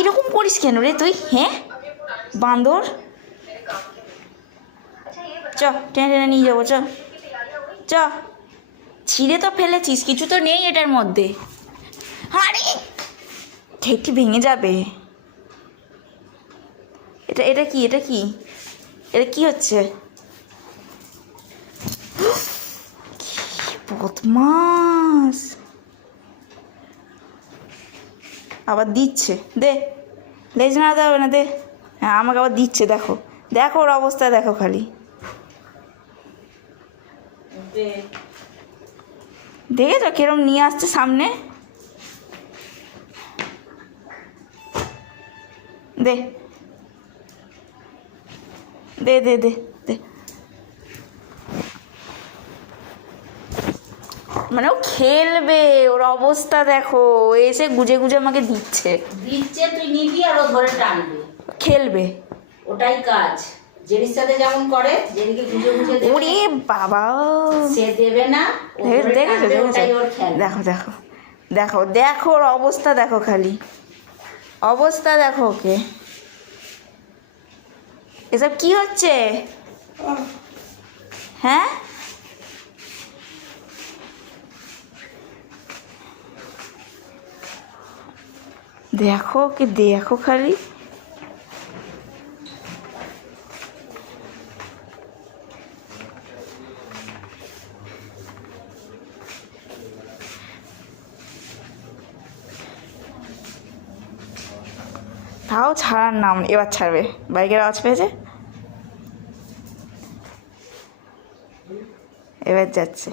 এরকম করিস কেন রে তুই? হ্যাঁ বান্দর, চ টেনে টেনে নিয়ে যাবো, চ চ। ছিঁড়ে তো ফেলেছিস, কিছু তো নেই এটার মধ্যে। আরে ঠেকটি ভেঙে যাবে। এটা এটা কি, এটা কি, এটা কি হচ্ছে? বদমাস, আবার দিচ্ছে, দে, লেজ নাড়াতে হবে না, দে। হ্যাঁ আমাকে আবার দিচ্ছে, দেখো দেখো ওর অবস্থা দেখো খালি। দেখেছো কিরম নিয়ে আসছে সামনে? দে দে দে দে দে। মানে ও খেলবে, ওর অবস্থা দেখো, এসে গুজে গুজে আমাকে দিচ্ছে। তুই নিবি আর ও ধরে টানবে, খেলবে, ওটাই কাজ। জেরির সাথে যেমন করে, জেরিকে গুজে গুজে দেবে, ওরে বাবা, সে দেবে না, ও ধরে দেখেছো টানবে, দেখেছো, ওটাই ওর খেলা। দেখো দেখো দেখো দেখো ওর অবস্থা দেখো খালি, অবস্থা দেখো ওকে। এসব কি হচ্ছে? হ্যাঁ দেখো ওকে, দেখো খালি। তাও ছাড়ার নাম, এবার ছাড়বে, বাইকের আওয়াজ পেয়েছে, এবার যাচ্ছে।